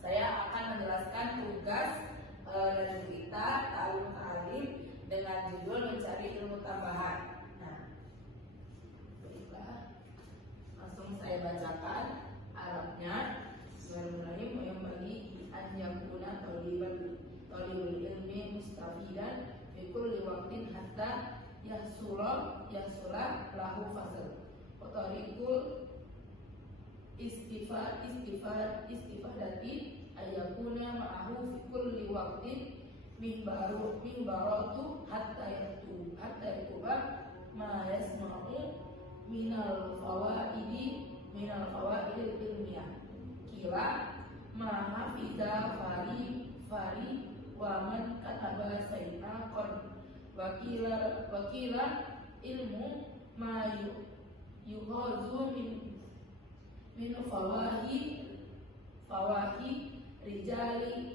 saya akan menjelaskan tugas dari kita Ta'alum Ta'alim dengan judul mencari ilmu tambahan. Nah, baiklah, langsung saya bacakan Arabnya. Bismillahirrahmanirrahim. Yang bagi an yakuna talibul ilmi mustafidan fi kulli waqtin hatta yahsula lahu fasl. Wa tariqul istifadati ayakuna ma'ahu fi kulli waqtin mihbaratu hatta yatuba ma yasma'u minal fawaidil ilmiyah. Kila ma hafiza fari wa man kataba sayna qad wakila ilmu ma yuhazu min fawahi rijali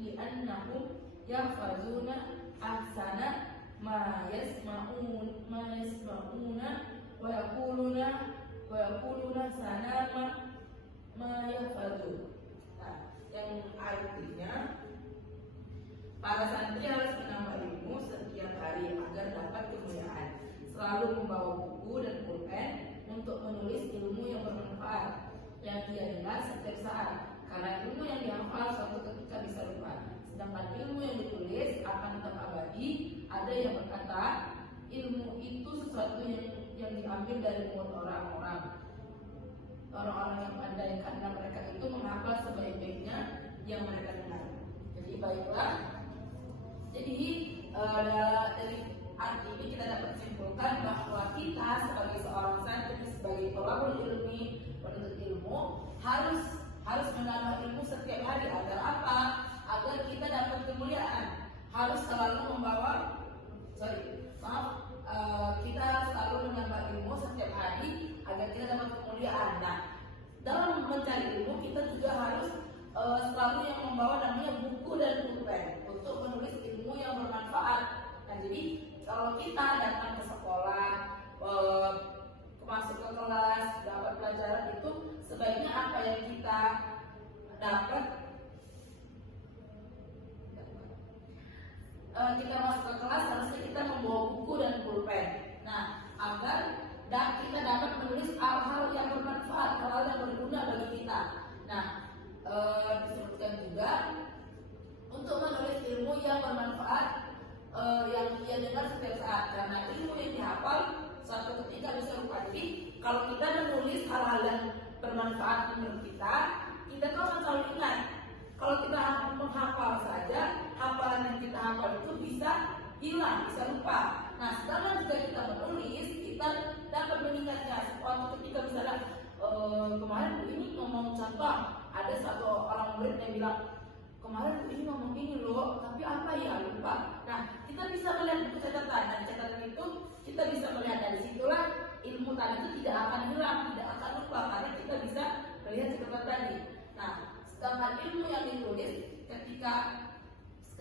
li annahum yahfazuna ahsana ma yasma'una wa yaquluna sanama ma yahfazun. Nah, yang artinya para santri harus menambah ilmu setiap hari agar dapat kemuliaan. Selalu membawa buku dan pulpen untuk menulis ilmu yang bermanfaat yang dia dengar setiap saat. Karena ilmu yang dihafal suatu ketika bisa lupa, sedangkan ilmu yang ditulis akan tetap abadi. Ada yang berkata ilmu itu sesuatu yang diambil dari mulut orang-orang yang pandai, karena mereka itu menghafal sebaik-baiknya yang mereka dengar. Jadi baiklah. Jadi dari arti ini kita dapat simpulkan bahwa kita sebagai seorang santri, sebagai thalabul ilmi, penuntut ilmu, harus menambah ilmu setiap hari. Agar apa? Agar kita dapat kemuliaan. Harus selalu kita selalu menambah ilmu setiap hari agar kita dapat kemuliaan. Nah, dalam mencari ilmu kita juga harus selalu yang membawa namanya buku dan pulpen untuk menulis ilmu yang bermanfaat. Nah, jadi kalau kita datang ke sekolah, masuk ke kelas, dapat pelajaran itu sebaiknya apa yang kita dapat, kita masuk ke kelas harusnya kita membawa buku dan pulpen. Nah, agar kita dapat menulis hal-hal yang bermanfaat, hal-hal yang berguna bagi kita. Nah, disebutkan juga untuk menulis ilmu yang bermanfaat yang ia dengar setiap saat, karena ilmu yang dihafal suatu ketika bisa lupa. Jadi kalau kita menulis hal-hal yang bermanfaat menurut kita tuh akan selalu ingat. Kalau kita menghafal saja, hafalan yang kita hafal itu bisa hilang, bisa lupa. Nah, sedangkan jika kita menulis, kita dapat mengingatnya. Suatu ketika misalnya kemarin Bu ini ngomong contoh, ada satu orang murid yang bilang, kemarin Bu ini ngomong ini loh, tapi apa ya, lupa. Nah, kita bisa melihat buku catatan. Nah, catatan itu kita bisa melihat, dari situlah ilmu tadi itu tidak akan hilang, tidak akan lupa, karena kita bisa melihat catatan tadi. Nah, sedangkan ilmu yang ditulis,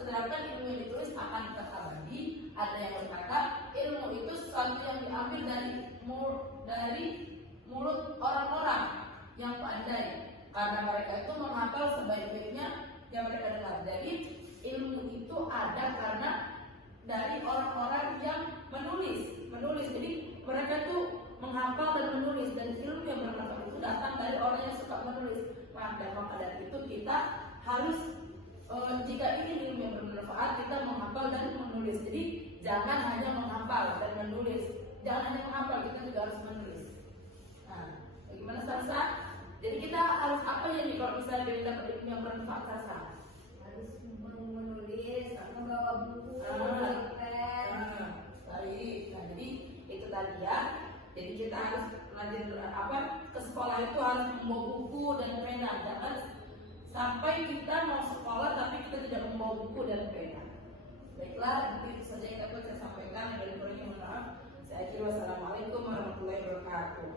sedangkan ilmu yang ditulis akan tetap abadi. Ada yang berkata ilmu itu sesuatu yang diambil dari mulut orang-orang yang pandai, karena mereka itu menghafal sebaik-baiknya yang mereka dengar. Jadi ilmu itu ada karena dari orang-orang yang menulis. Jadi mereka itu menghafal dan menulis, dan ilmu yang bermanfaat itu datang dari orang yang suka menulis. Dan maka dari itu kita harus jika ini ilmu yang bermanfaat, kita menghafal dan menulis. Jadi jangan hanya menghafal dan menulis, jangan hanya menghafal, kita juga harus menulis. Nah, bagaimana Sarsa? Jadi kita harus apa ya nih kalau misalnya kita dapat ilmu yang bermanfaat, Sarsa? Harus menulis, membawa buku, Baik. Nah, jadi itu tadi ya. Jadi kita harus ke sekolah itu harus membawa buku dan pena. Jangan sampai kita mau sekolah tapi kita tidak membawa buku dan pena. Baiklah, itu saja yang dapat saya sampaikan. Dari kurangnya mohon maaf. Saya kira wassalamualaikum warahmatullahi wabarakatuh.